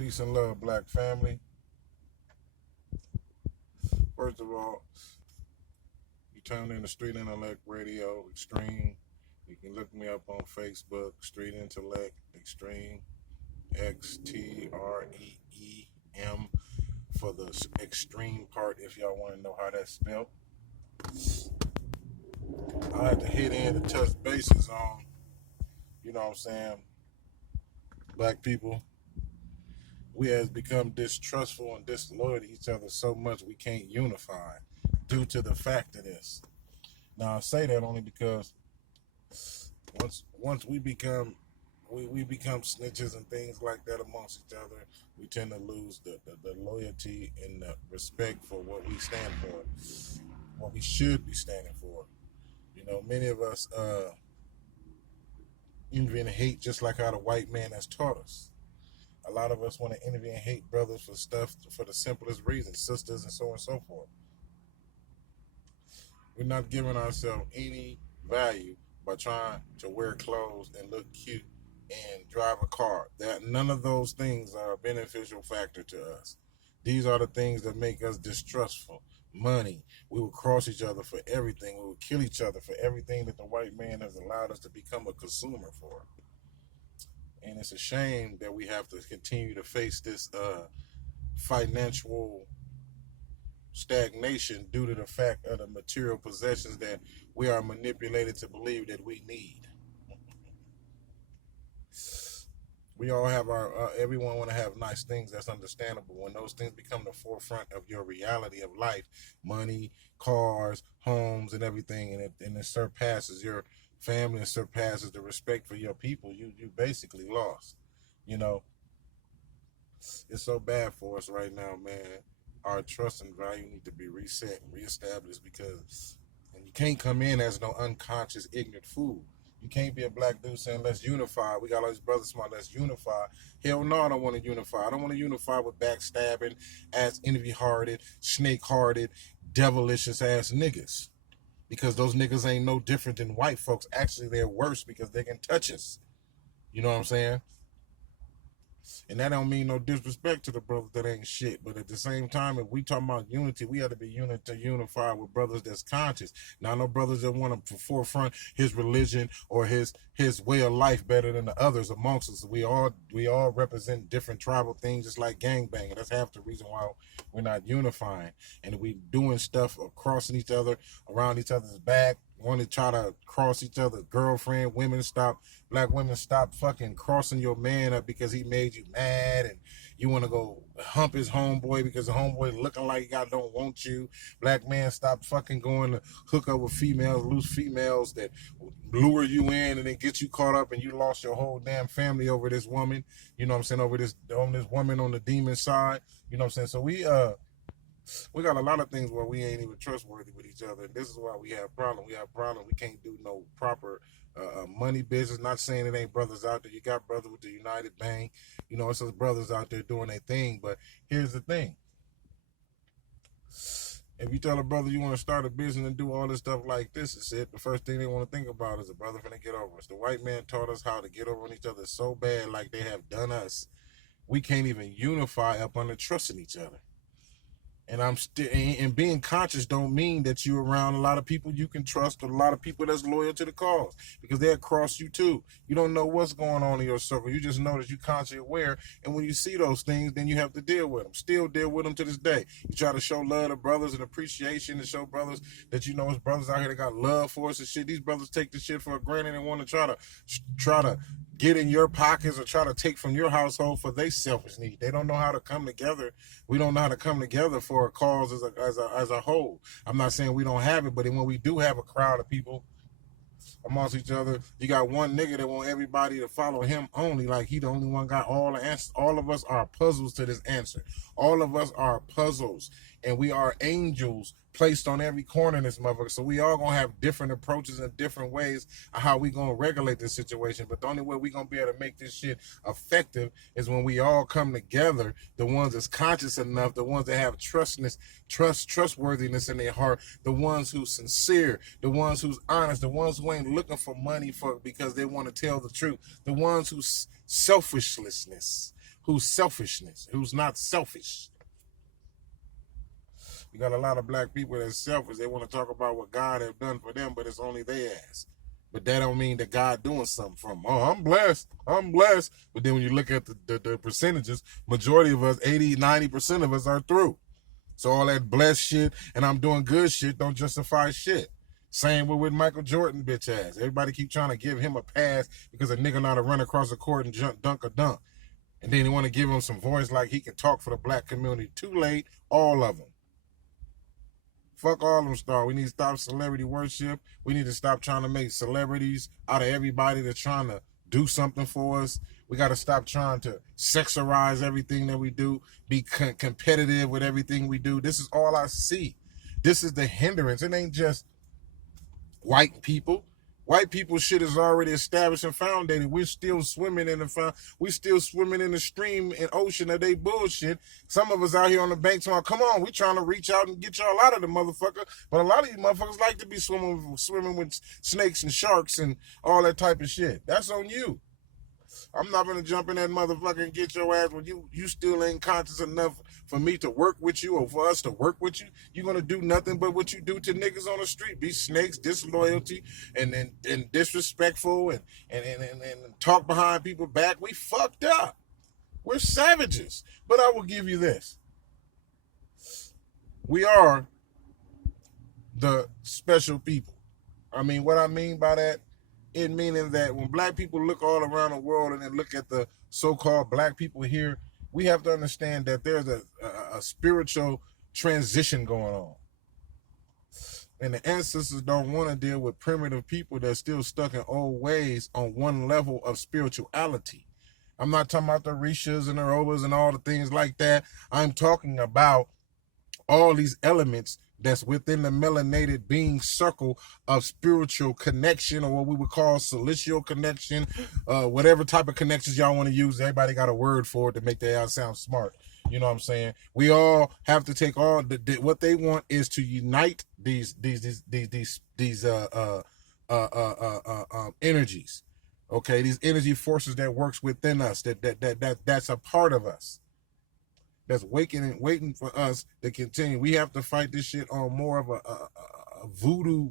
Peace and love, black family. First of all, you turn in the Street Intellect Radio Extreme. You can look me up on Facebook, Street Intellect Extreme, XTREEM for the extreme part if y'all want to know how that's spelled. I had to hit in to touch bases on, you know what I'm saying, black people. We have become distrustful and disloyal to each other so much we can't unify due to the fact of this. Now I say that only because once we become snitches and things like that amongst each other, we tend to lose the loyalty and the respect for what we stand for, what we should be standing for. You know, many of us envy and hate just like how the white man has taught us. A lot of us want to envy and hate brothers for stuff for the simplest reasons, sisters and so on and so forth. We're not giving ourselves any value by trying to wear clothes and look cute and drive a car. That none of those things are a beneficial factor to us. These are the things that make us distrustful. Money. We will cross each other for everything. We will kill each other for everything that the white man has allowed us to become a consumer for. And it's a shame that we have to continue to face this financial stagnation due to the fact of the material possessions that we are manipulated to believe that we need. We all have our, everyone want to have nice things. That's understandable. When those things become the forefront of your reality of life, money, cars, homes, and everything, and it surpasses your family and surpasses the respect for your people, you basically lost. You know, it's so bad for us right now, man. Our trust and value need to be reset, reestablished, because and you can't come in as no unconscious, ignorant fool. You can't be a black dude saying, let's unify. We got all these brothers smart, let's unify. Hell no, I don't want to unify. I don't want to unify with backstabbing, ass envy-hearted, snake-hearted, devilicious ass niggas. Because those niggas ain't no different than white folks. Actually, they're worse because they can touch us. You know what I'm saying? And that don't mean no disrespect to the brothers that ain't shit. But at the same time, if we talking about unity, we have to be unified with brothers that's conscious. Not no brothers that want to forefront his religion or his way of life better than the others amongst us. We all represent different tribal things, just like gangbanging. That's half the reason why we're not unifying. And we doing stuff or crossing each other around each other's back. Want to try to cross each other. Girlfriend, black women stop fucking crossing your man up because he made you mad, and you want to go hump his homeboy because the homeboy looking like he don't want you. Black man stop fucking going to hook up with females, loose females that lure you in and then get you caught up and you lost your whole damn family over this woman. You know what I'm saying? Over this woman on the demon side. You know what I'm saying? So we got a lot of things where we ain't even trustworthy with each other. And this is why we have problems. We can't do no proper money business. Not saying it ain't brothers out there. You got brothers with the United Bank. You know, it's those brothers out there doing their thing. But here's the thing. If you tell a brother you want to start a business and do all this stuff like this, it's it. The first thing they want to think about is a brother finna get over us. The white man taught us how to get over on each other so bad like they have done us. We can't even unify up under trusting each other. And and being conscious don't mean that you're around a lot of people you can trust or a lot of people that's loyal to the cause, because they'll cross you too. You don't know what's going on in your circle. You just know that you're consciously aware. And when you see those things, then you have to deal with them. Still deal with them to this day. You try to show love to brothers and appreciation and show brothers that you know it's brothers out here that got love for us and shit. These brothers take this shit for granted and want to try to get in your pockets or try to take from your household for their selfish need. They don't know how to come together. We don't know how to come together for a cause as a whole. I'm not saying we don't have it, but when we do have a crowd of people amongst each other, you got one nigga that want everybody to follow him only, like he the only one got all the answers. All of us are puzzles to this answer. All of us are puzzles, and we are angels placed on every corner in this motherfucker. So we all gonna have different approaches and different ways of how we gonna regulate this situation. But the only way we gonna be able to make this shit effective is when we all come together. The ones that's conscious enough, the ones that have trustworthiness in their heart, the ones who's sincere, the ones who's honest, the ones who ain't looking for money because they want to tell the truth, the ones who's selfishness. who's selfishness, who's not selfish. You got a lot of black people that's selfish. They want to talk about what God have done for them, but it's only their ass. But that don't mean that God doing something for them. Oh, I'm blessed. I'm blessed. But then when you look at the percentages, majority of us, 80, 90% of us are through. So all that blessed shit and I'm doing good shit don't justify shit. Same with Michael Jordan, bitch ass. Everybody keep trying to give him a pass because a nigga know how to run across the court and dunk a dunk. And then they want to give him some voice like he can talk for the black community. Too late, all of them. Fuck all them stars. We need to stop celebrity worship. We need to stop trying to make celebrities out of everybody that's trying to do something for us. We got to stop trying to sexualize everything that we do, be competitive with everything we do. This is all I see. This is the hindrance. It ain't just white people. White people shit is already established and founded. We're still swimming in the stream and ocean of they bullshit. Some of us out here on the bank talking, come on, we trying to reach out and get y'all out of the motherfucker. But a lot of these motherfuckers like to be swimming with snakes and sharks and all that type of shit. That's on you. I'm not gonna jump in that motherfucker and get your ass when you still ain't conscious enough for me to work with you or for us to work with you. You're gonna do nothing but what you do to niggas on the street. Be snakes, disloyalty, and disrespectful and talk behind people back. We fucked up. We're savages. But I will give you this. We are the special people. I mean, what I mean by that, it meaning that when black people look all around the world and then look at the so-called black people here, we have to understand that there's a spiritual transition going on. And the ancestors don't want to deal with primitive people that's still stuck in old ways on one level of spirituality. I'm not talking about the Rishas and the Robas and all the things like that. I'm talking about all these elements that's within the melanated being circle of spiritual connection, or what we would call celestial connection, whatever type of connections y'all want to use. Everybody got a word for it to make their ass sound smart. You know what I'm saying? We all have to take all what they want is to unite these energies. Okay, these energy forces that works within us, that's a part of us. That's waiting for us to continue. We have to fight this shit on more of a voodoo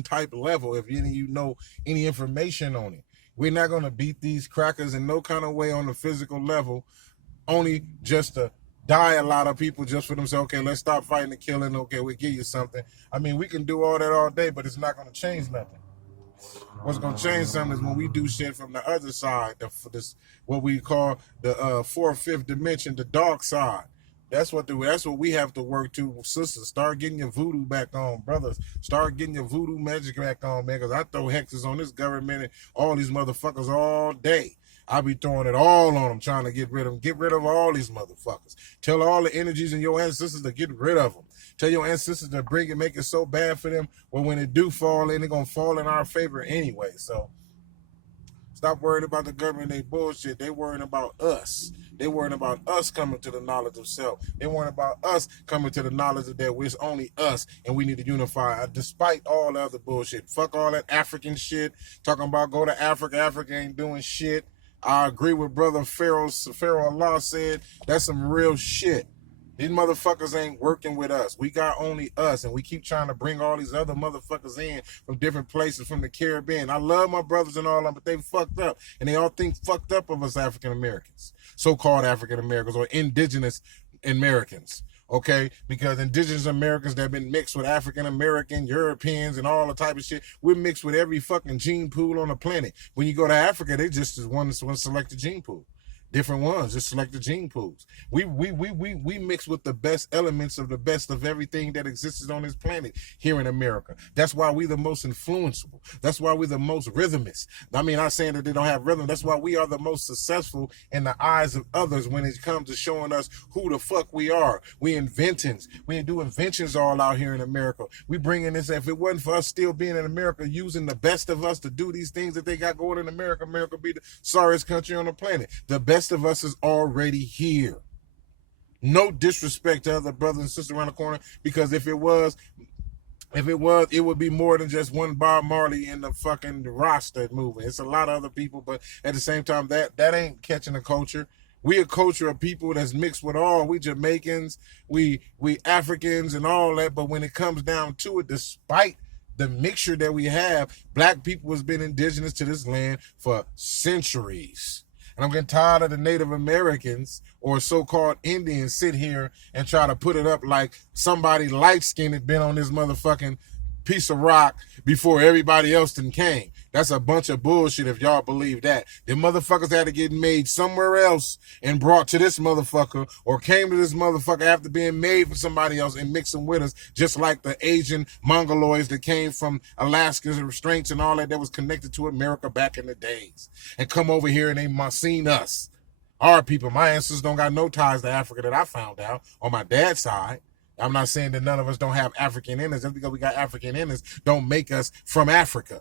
type level. If any of you know any information on it, we're not gonna beat these crackers in no kind of way on the physical level, only just to die a lot of people just for them to say, okay, let's stop fighting and killing. Okay, we'll give you something. I mean, we can do all that all day, but it's not gonna change nothing. What's gonna change something is when we do shit from the other side, what we call the fourth, fifth dimension, the dark side. That's what we have to work to, sisters. Start getting your voodoo back on, brothers. Start getting your voodoo magic back on, man. Because I throw hexes on this government and all these motherfuckers all day. I be throwing it all on them, trying to get rid of them. Get rid of all these motherfuckers. Tell all the energies in your ancestors to get rid of them. Tell your ancestors to bring it, make it so bad for them. Well, when it do fall in, they're going to fall in our favor anyway. So stop worrying about the government, they bullshit. They worrying about us. They worrying about us coming to the knowledge of self. They worrying about us coming to the knowledge that it's only us and we need to unify. Despite all the other bullshit. Fuck all that African shit. Talking about go to Africa. Africa ain't doing shit. I agree with brother Pharaoh Allah said. That's some real shit. These motherfuckers ain't working with us. We got only us, and we keep trying to bring all these other motherfuckers in from different places from the Caribbean. I love my brothers and all of them, but they fucked up. And they all think fucked up of us African Americans, so-called African Americans or indigenous Americans, okay? Because indigenous Americans that have been mixed with African American, Europeans, and all the type of shit, we're mixed with every fucking gene pool on the planet. When you go to Africa, they just one selected gene pool. Different ones, just select the gene pools. We mix with the best elements of the best of everything that exists on this planet here in America. That's why we the most influenceable. That's why we the most rhythmist. I mean, not saying that they don't have rhythm. That's why we are the most successful in the eyes of others when it comes to showing us who the fuck we are. We inventors. We do inventions all out here in America. We bring in this. If it wasn't for us still being in America, using the best of us to do these things that they got going in America, America would be the sorriest country on the planet. The best of us is already here. No disrespect to other brothers and sisters around the corner, because if it was, it would be more than just one Bob Marley in the fucking roster movement. It's a lot of other people, but at the same time, that ain't catching the culture. We a culture of people that's mixed with all. We Jamaicans, we Africans and all that. But when it comes down to it, despite the mixture that we have, black people has been indigenous to this land for centuries. And I'm getting tired of the Native Americans or so-called Indians sit here and try to put it up like somebody light-skinned had been on this motherfucking piece of rock before everybody else then came. That's a bunch of bullshit if y'all believe that. The motherfuckers had to get made somewhere else and brought to this motherfucker, or came to this motherfucker after being made for somebody else and mixed them with us, just like the Asian Mongoloids that came from Alaska's restraints and all that was connected to America back in the days. And come over here and they seen us. Our people, my ancestors don't got no ties to Africa that I found out on my dad's side. I'm not saying that none of us don't have African in us. Just because we got African in us don't make us from Africa.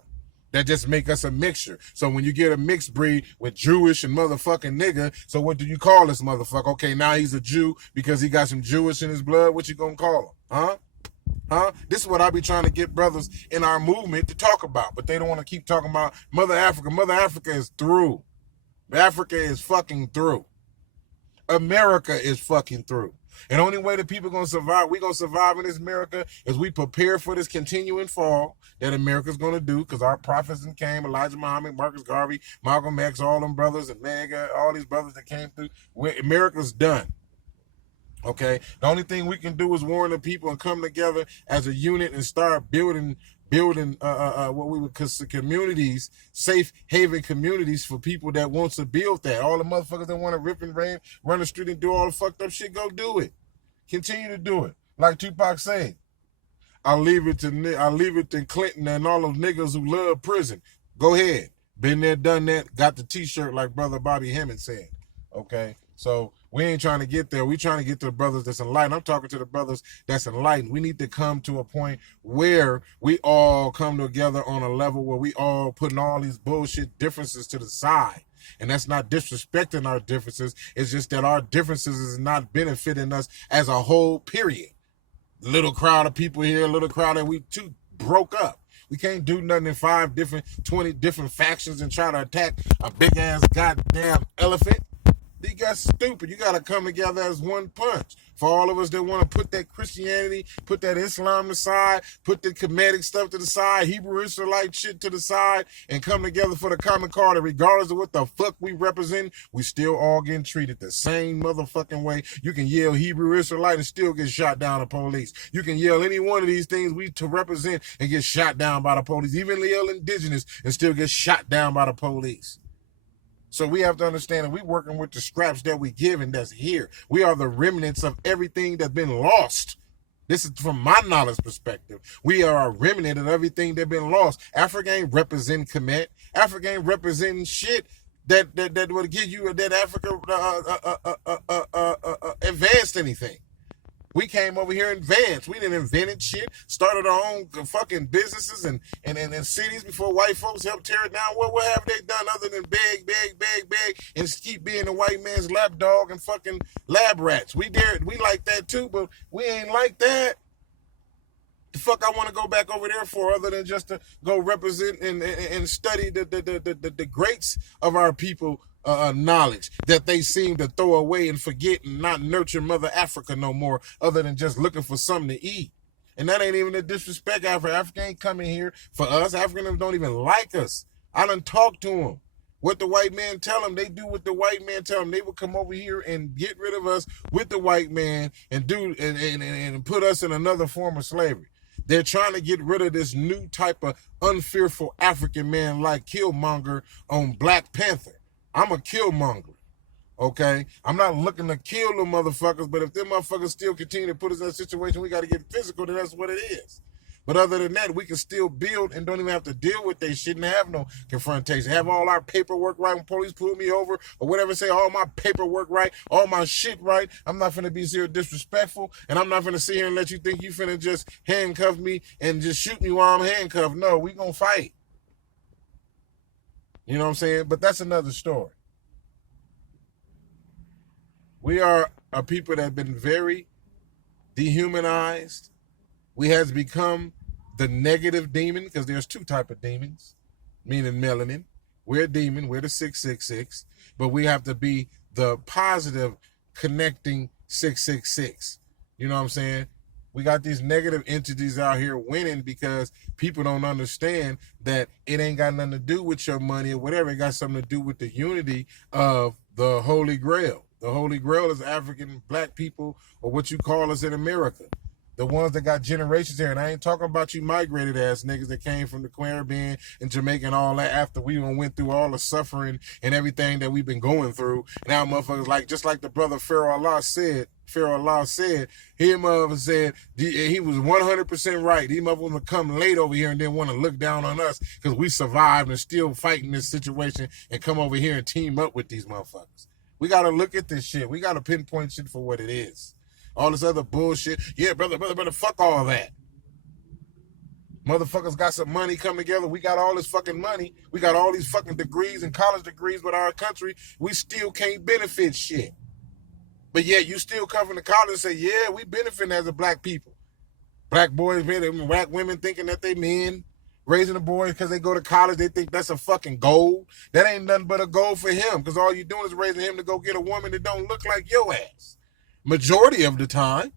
That just make us a mixture. So when you get a mixed breed with Jewish and motherfucking nigga, so what do you call this motherfucker? Okay, now he's a Jew because he got some Jewish in his blood. What you gonna call him? Huh? This is what I be trying to get brothers in our movement to talk about. But they don't want to keep talking about Mother Africa. Mother Africa is through. Africa is fucking through. America is fucking through. And the only way that people gonna survive, we gonna survive in this America, is we prepare for this continuing fall that America's gonna do, because our prophets that came, Elijah Muhammad, Marcus Garvey, Malcolm X, all them brothers, and Mega, all these brothers that came through, America's done. Okay? The only thing we can do is warn the people and come together as a unit and start building what we would consider communities, safe haven communities for people that wants to build that. All the motherfuckers that want to rip and rain, run the street and do all the fucked up shit, go do it. Continue to do it. Like Tupac said, I'll leave it to Clinton and all those niggas who love prison. Go ahead. Been there, done that, got the t-shirt like Brother Bobby Hemmings said. Okay? So we ain't trying to get there. We trying to get to the brothers that's enlightened. I'm talking to the brothers that's enlightened. We need to come to a point where we all come together on a level where we all putting all these bullshit differences to the side. And that's not disrespecting our differences. It's just that our differences is not benefiting us as a whole, period. Little crowd of people here, little crowd that we too broke up. We can't do nothing in 20 different factions and try to attack a big ass goddamn elephant. You got stupid. You got to come together as one punch. For all of us that want to put that Christianity, put that Islam aside, put the Kemetic stuff to the side, Hebrew Israelite shit to the side, and come together for the common cause, regardless of what the fuck we represent, we still all getting treated the same motherfucking way. You can yell Hebrew Israelite and still get shot down by the police. You can yell any one of these things we to represent and get shot down by the police. Even yell indigenous and still get shot down by the police. So we have to understand that we're working with the scraps that we give and that's here. We are the remnants of everything that's been lost. This is from my knowledge perspective. We are a remnant of everything that's been lost. Africa ain't representing Kemet. Africa ain't representing shit that would give you that Africa advanced anything. We came over here advanced. We didn't invent shit, started our own fucking businesses and cities before white folks helped tear it down. What have they done other than beg, and keep being the white man's lapdog and fucking lab rats? We like that too, but we ain't like that. The fuck I want to go back over there for, other than just to go represent and study the greats of our people. Knowledge that they seem to throw away and forget and not nurture Mother Africa no more, other than just looking for something to eat. And that ain't even a disrespect. Africa ain't coming here for us. Africans don't even like us. I done talked to them. What the white man tell them, they do what the white man tell them. They will come over here and get rid of us with the white man and do and put us in another form of slavery. They're trying to get rid of this new type of unfearful African man like Killmonger on Black Panther. I'm a killmonger, okay? I'm not looking to kill them motherfuckers, but if them motherfuckers still continue to put us in a situation, we got to get physical, then that's what it is. But other than that, we can still build and don't even have to deal with that shit and have no confrontation. Have all our paperwork right when police pull me over or whatever, say all my paperwork right, all my shit right. I'm not finna be zero disrespectful, and I'm not finna sit here and let you think you finna just handcuff me and just shoot me while I'm handcuffed. No, we gonna fight. You know what I'm saying? But that's another story. We are a people that have been very dehumanized. We has become the negative demon, because there's two type of demons, meaning melanin. We're a demon. We're the 666. But we have to be the positive connecting 666. You know what I'm saying? We got these negative entities out here winning because people don't understand that it ain't got nothing to do with your money or whatever. It got something to do with the unity of the Holy Grail. The Holy Grail is African black people, or what you call us in America. The ones that got generations here. And I ain't talking about you migrated ass niggas that came from the Caribbean and Jamaica and all that after we went through all the suffering and everything that we've been going through. Now motherfuckers, like, just like the brother Pharaoh Allah said, he motherfucker said he was 100% right. These motherfuckers would come late over here and then want to look down on us because we survived and still fighting this situation and come over here and team up with these motherfuckers. We got to look at this shit. We got to pinpoint shit for what it is. All this other bullshit. Yeah, brother, fuck all that. Motherfuckers got some money coming together. We got all this fucking money. We got all these fucking degrees and college degrees with our country. We still can't benefit shit. But yeah, you still come from the college and say, yeah, we benefit as a black people. Black boys, black women thinking that they men. Raising the boys because they go to college, they think that's a fucking goal. That ain't nothing but a goal for him because all you doing is raising him to go get a woman that don't look like your ass. Majority of the time,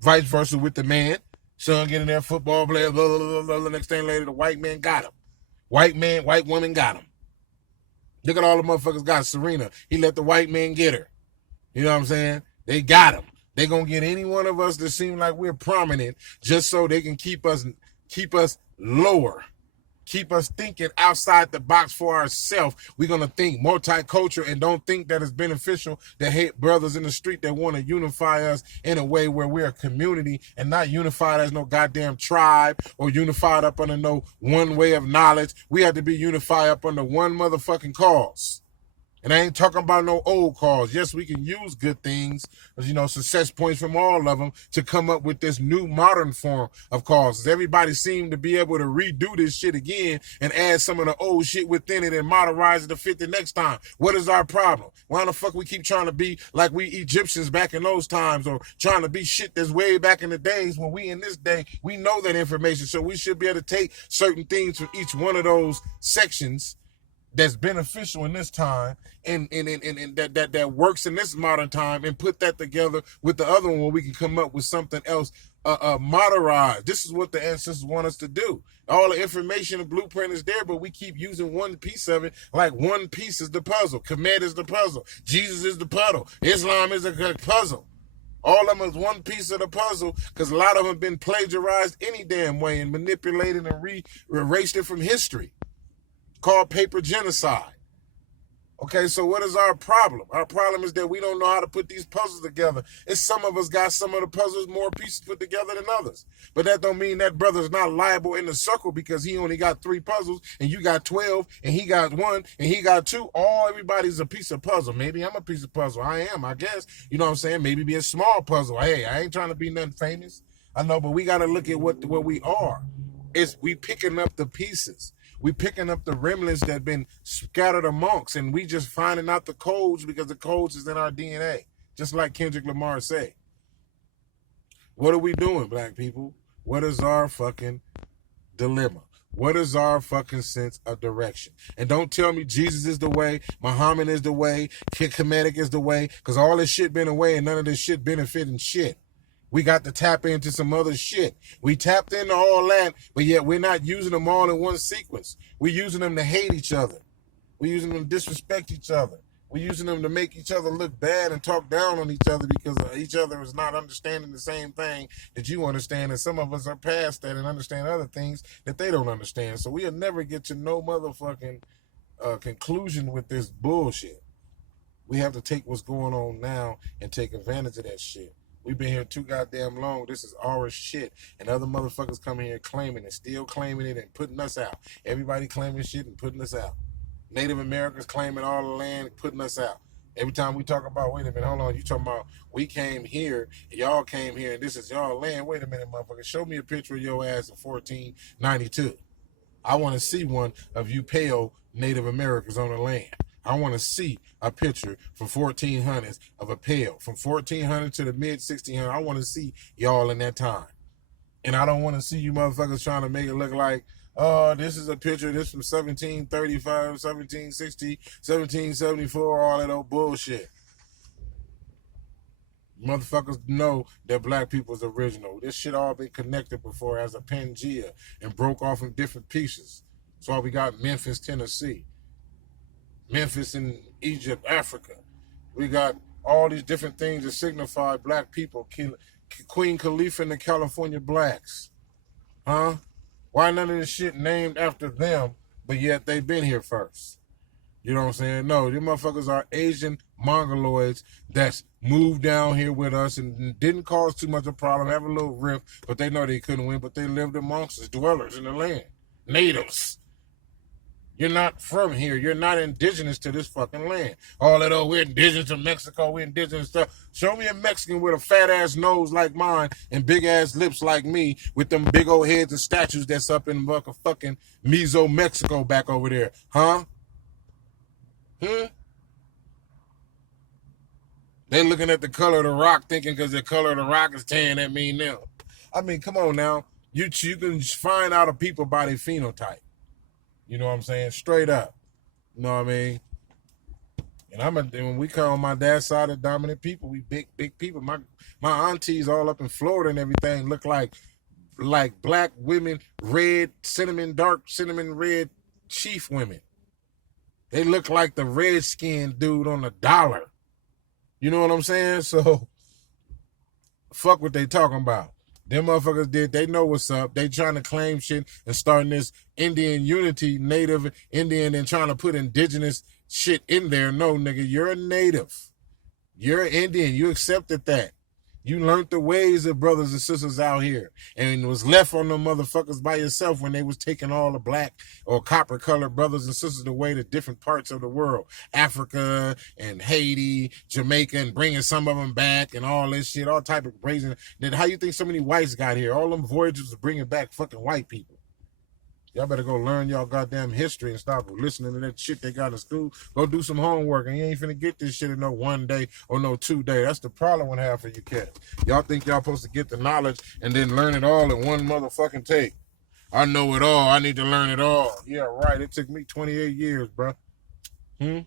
vice versa with the man. Son getting there, football player, blah, blah, blah, blah, blah. Next thing later, the white man got him. White woman got him. Look at all the motherfuckers got Serena. He let the white man get her. You know what I'm saying? They got him. They gonna get any one of us that seem like we're prominent just so they can keep us lower. Keep us thinking outside the box for ourselves. We're going to think multicultural and don't think that it's beneficial to hate brothers in the street that want to unify us in a way where we're a community and not unified as no goddamn tribe or unified up under no one way of knowledge. We have to be unified up under one motherfucking cause. And I ain't talking about no old cause. Yes, we can use good things, success points from all of them to come up with this new modern form of causes. Everybody seemed to be able to redo this shit again and add some of the old shit within it and modernize it to fit the next time. What is our problem? Why the fuck we keep trying to be like we Egyptians back in those times or trying to be shit that's way back in the days when we in this day, we know that information. So we should be able to take certain things from each one of those sections that's beneficial in this time and that works in this modern time and put that together with the other one where we can come up with something else modernized. This is what the ancestors want us to do. All the information and blueprint is there, but we keep using one piece of it like one piece is the puzzle. Kemet is the puzzle. Jesus is the puzzle. Islam is a puzzle. All of them is one piece of the puzzle because a lot of them have been plagiarized any damn way and manipulated and erased it from history. Called paper genocide. Okay, so what is our problem? Our problem is that we don't know how to put these puzzles together. It's some of us got some of the puzzles more pieces put together than others. But that don't mean that brother's not liable in the circle because he only got 3 puzzles and you got 12 and he got 1 and he got 2. Everybody's a piece of puzzle. Maybe I'm a piece of puzzle. I am, I guess. You know what I'm saying? Maybe be a small puzzle. Hey, I ain't trying to be nothing famous. I know, but we got to look at what we are. We picking up the pieces. We picking up the remnants that been scattered amongst, and we just finding out the codes because the codes is in our DNA, just like Kendrick Lamar say. What are we doing, black people? What is our fucking dilemma? What is our fucking sense of direction? And don't tell me Jesus is the way, Muhammad is the way, Kemetic is the way, because all this shit been away and none of this shit benefiting shit. We got to tap into some other shit. We tapped into all that, but yet we're not using them all in one sequence. We're using them to hate each other. We're using them to disrespect each other. We're using them to make each other look bad and talk down on each other because each other is not understanding the same thing that you understand. And some of us are past that and understand other things that they don't understand. So we'll never get to no motherfucking conclusion with this bullshit. We have to take what's going on now and take advantage of that shit. We've been here too goddamn long. This is our shit. And other motherfuckers coming here claiming it, still claiming it and putting us out. Everybody claiming shit and putting us out. Native Americans claiming all the land and putting us out. Every time we talk about, wait a minute, hold on, you talking about we came here, and y'all came here, and this is y'all land. Wait a minute, motherfucker. Show me a picture of your ass in 1492. I want to see one of you pale Native Americans on the land. I want to see a picture from 1400s of a pale. From 1400 to the mid-1600s, I want to see y'all in that time. And I don't want to see you motherfuckers trying to make it look like, oh, this is a picture, this from 1735, 1760, 1774, all that old bullshit. Motherfuckers know that black people's original. This shit all been connected before as a Pangea and broke off in different pieces. That's why we got Memphis, Tennessee. Memphis in Egypt, Africa. We got all these different things that signify black people. Queen Khalifa and the California Blacks. Huh? Why none of this shit named after them, but yet they've been here first? You know what I'm saying? No, these motherfuckers are Asian mongoloids that's moved down here with us and didn't cause too much of a problem, have a little rift, but they know they couldn't win, but they lived amongst us, dwellers in the land. Natives. You're not from here. You're not indigenous to this fucking land. All that, oh, we're indigenous to Mexico, we're indigenous to stuff. Show me a Mexican with a fat-ass nose like mine and big-ass lips like me with them big old heads and statues that's up in fucking Meso, Mexico back over there. Huh? They looking at the color of the rock thinking because the color of the rock is tan, that mean them. I mean, come on now. You can find out a people by their phenotype. You know what I'm saying? Straight up. You know what I mean? And when we come on my dad's side of dominant people, we big people. My aunties all up in Florida and everything look like black women, dark cinnamon red chief women. They look like the red-skinned dude on the dollar. You know what I'm saying? So, fuck what they talking about. Them motherfuckers they know what's up. They trying to claim shit and starting this Indian unity, native Indian, and trying to put indigenous shit in there. No, nigga, you're a native. You're an Indian. You accepted that. You learned the ways of brothers and sisters out here and was left on them motherfuckers by yourself when they was taking all the black or copper colored brothers and sisters away to different parts of the world, Africa and Haiti, Jamaica, and bringing some of them back and all this shit, all type of brazen. Then how you think so many whites got here? All them voyages was bringing back fucking white people. Y'all better go learn y'all goddamn history and stop listening to that shit they got in school. Go do some homework, and you ain't finna get this shit in no 1 day or no 2 day. That's the problem we have for you cats. Y'all think y'all supposed to get the knowledge and then learn it all in one motherfucking take. I know it all. I need to learn it all. Yeah, right. It took me 28 years, bro. To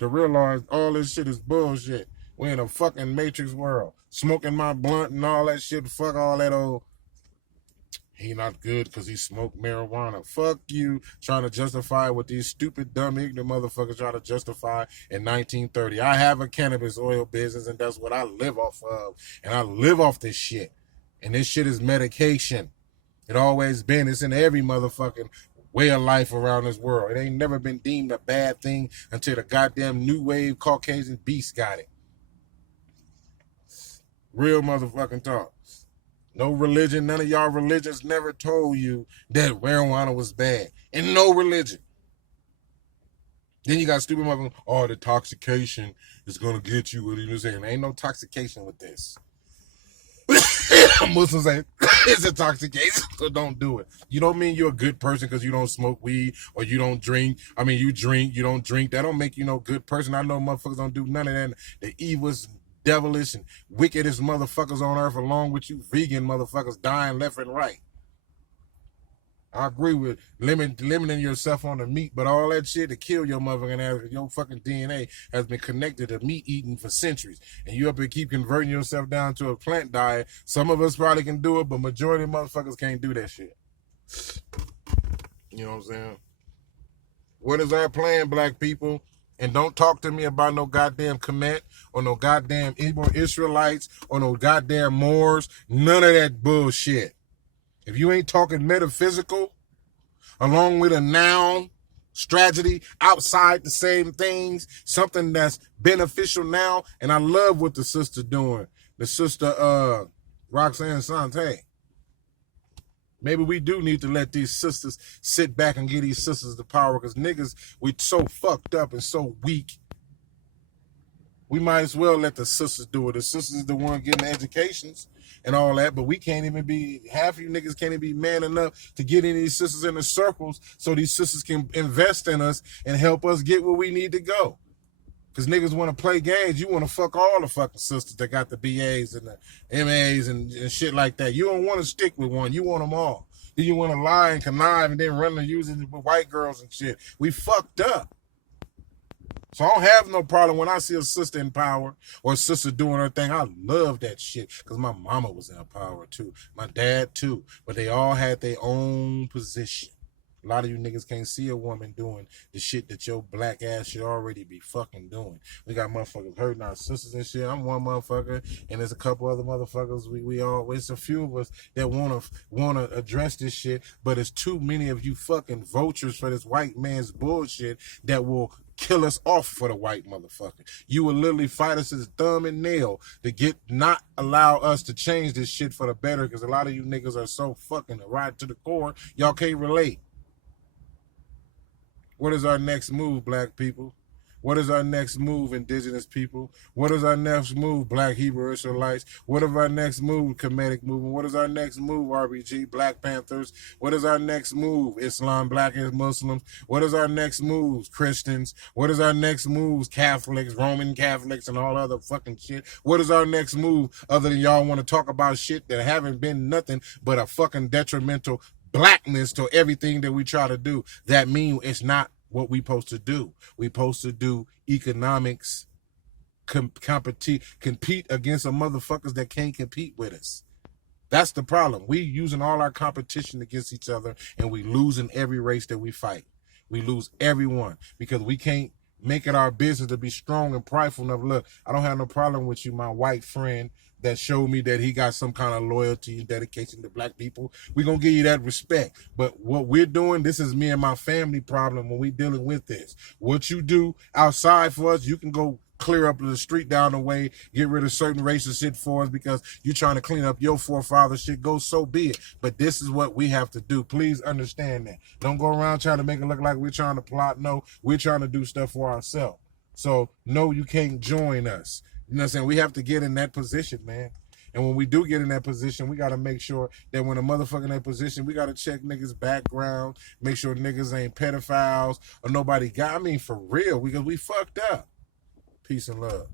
realize all this shit is bullshit. We in a fucking matrix world. Smoking my blunt and all that shit. Fuck all that old... He not good because he smoked marijuana. Fuck you, trying to justify what these stupid, dumb, ignorant motherfuckers try to justify in 1930. I have a cannabis oil business, and that's what I live off of. And I live off this shit. And this shit is medication. It always been. It's in every motherfucking way of life around this world. It ain't never been deemed a bad thing until the goddamn new wave Caucasian beast got it. Real motherfucking talk. No religion, none of y'all religions never told you that marijuana was bad. In no religion. Then you got stupid motherfuckers, oh, the intoxication is going to get you. What are you saying? Ain't no intoxication with this. Muslims say, it's intoxication, so don't do it. You don't mean you're a good person because you don't smoke weed or you don't drink. I mean, you drink, you don't drink. That don't make you no good person. I know motherfuckers don't do none of that. The evilest, devilish, and wickedest motherfuckers on earth, along with you vegan motherfuckers dying left and right. I agree with limiting yourself on the meat, but all that shit to kill your motherfucking ass, your fucking DNA has been connected to meat eating for centuries. And you up and keep converting yourself down to a plant diet. Some of us probably can do it, but majority of motherfuckers can't do that shit. You know what I'm saying? What is our plan, black people? And don't talk to me about no goddamn Kemet or no goddamn Israelites or no goddamn Moors. None of that bullshit. If you ain't talking metaphysical, along with a noun, strategy, outside the same things, something that's beneficial now, and I love what the sister doing. The sister, Roxanne Sante. Maybe we do need to let these sisters sit back and give these sisters the power, because niggas, we so fucked up and so weak. We might as well let the sisters do it. The sisters is the one getting the educations and all that, but we can't even be, half of you niggas can't even be man enough to get any of these sisters in the circles so these sisters can invest in us and help us get where we need to go. Because niggas want to play games. You want to fuck all the fucking sisters that got the BAs and the MAs and shit like that. You don't want to stick with one. You want them all. Then you want to lie and connive and then run and use it with white girls and shit. We fucked up. So I don't have no problem when I see a sister in power or a sister doing her thing. I love that shit because my mama was in power too. My dad too. But they all had their own position. A lot of you niggas can't see a woman doing the shit that your black ass should already be fucking doing. We got motherfuckers hurting our sisters and shit. I'm one motherfucker, and there's a couple other motherfuckers. We all, it's a few of us that wanna address this shit, but it's too many of you fucking vultures for this white man's bullshit that will kill us off for the white motherfucker. You will literally fight us as thumb and nail to not allow us to change this shit for the better, because a lot of you niggas are so fucking right to the core, y'all can't relate. What is our next move, black people? What is our next move, indigenous people? What is our next move, black Hebrew Israelites? What is our next move, Kemetic movement? What is our next move, RBG, Black Panthers? What is our next move, Islam, black and Muslims? What is our next move, Christians? What is our next move, Catholics, Roman Catholics, and all other fucking shit? What is our next move other than y'all want to talk about shit that haven't been nothing but a fucking detrimental blackness to everything that we try to do? That mean it's not what we supposed to do. We supposed to do economics, compete against some motherfuckers that can't compete with us. That's the problem. We using all our competition against each other, and we losing every race that we fight. We lose everyone because we can't make it our business to be strong and prideful enough. Look, I don't have no problem with you, my white friend that showed me that he got some kind of loyalty and dedication to black people. We're going to give you that respect. But what we're doing, this is me and my family problem when we dealing with this. What you do outside for us, you can go clear up the street down the way, get rid of certain racist shit for us because you're trying to clean up your forefather shit, go so be it. But this is what we have to do. Please understand that. Don't go around trying to make it look like we're trying to plot. No, we're trying to do stuff for ourselves. So, no, you can't join us. You know what I'm saying? We have to get in that position, man. And when we do get in that position, we got to make sure that when a motherfucker in that position, we got to check niggas' background, make sure niggas ain't pedophiles or nobody got, I mean, for real, because we fucked up. Peace and love.